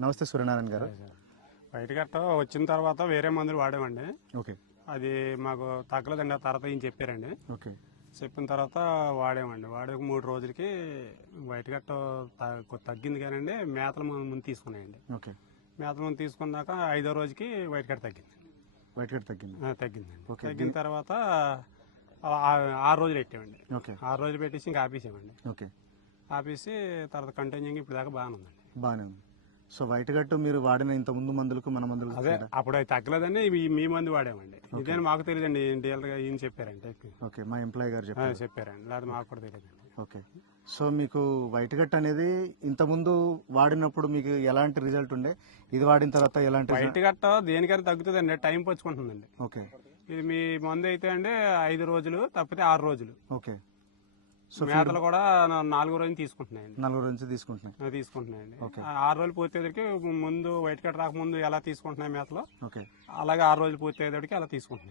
నమస్తే సూర్యనారాయణ గారు. బయట గట్ట వచ్చిన తర్వాత వేరే మందులు వాడామండి ఓకే. అది మాకు తగ్గలేదండి ఆ తర్వాత ఈయన చెప్పారండి. ఓకే. చెప్పిన తర్వాత వాడామండి వాడే ఒక మూడు రోజులకి బయట గట్ట త- తగ్గింది కానండి మేతల మందు ముందు తీసుకున్నాయండి. ఓకే. మేతల మందు తీసుకున్నాక ఐదో రోజుకి బయట గట్ట తగ్గింది. వైట్ కట్ తగ్గింది. ఆ, తగ్గిందండి. ఓకే. తగ్గిన తర్వాత ఆ- ఆ- ఆరు రోజులు పెట్టామండి ఓకే. ఆరు రోజులు పెట్టేసి ఇంకా ఆపేసామండి ఓకే. ఆపేసి తర్వాత కంటిన్యూగా ఇప్పుడు దాకా బాగానే ఉందండి. బాగానే ఉంది. సో వైట్ గట్టు మీరు వాడిన ఇంత ముందు మందులకు మన మందులకు అదే? అప్పుడు అది తగ్గలేదండి ఇవి మీ మంది వాడామండి. ఇదేని మాకు తెలియదండి డీలర్గా ఈయన చెప్పారంటే. ఓకే మా ఎంప్లాయ్ గారు చెప్పారు. చెప్పారండి. లేదా మాకు కూడా తెలియదండి. ఓకే. సో మీకు వైట్ గట్ అనేది ఇంత ముందు వాడినప్పుడు మీకు ఎలాంటి రిజల్ట్ ఉండే? ఇది వాడిన తర్వాత ఎలాంటి? బయట గట్ట దేనికైనా తగ్గుతుందండి టైం పచ్చుకుంటుందండి ఓకే. ఇది మీ మందు అయితే అండి ఐదు రోజులు తప్పితే ఆరు రోజులు. ఓకే. మేతలు కూడా నాలుగో రోజు తీసుకుంటున్నాయండి. నలుగురు నుంచి తీసుకుంటున్నాయి. ఆ, తీసుకుంటున్నాయండి. ఆ ఆరు రోజులు పూర్తి అయ్యేసరికి ముందు వైట్ కట్ రాకముందు ఎలా తీసుకుంటున్నాయి మేతలు ఓకే. అలాగే ఆరు రోజులు పూర్తి అయ్యేసరికి అలా తీసుకుంటున్నాయి.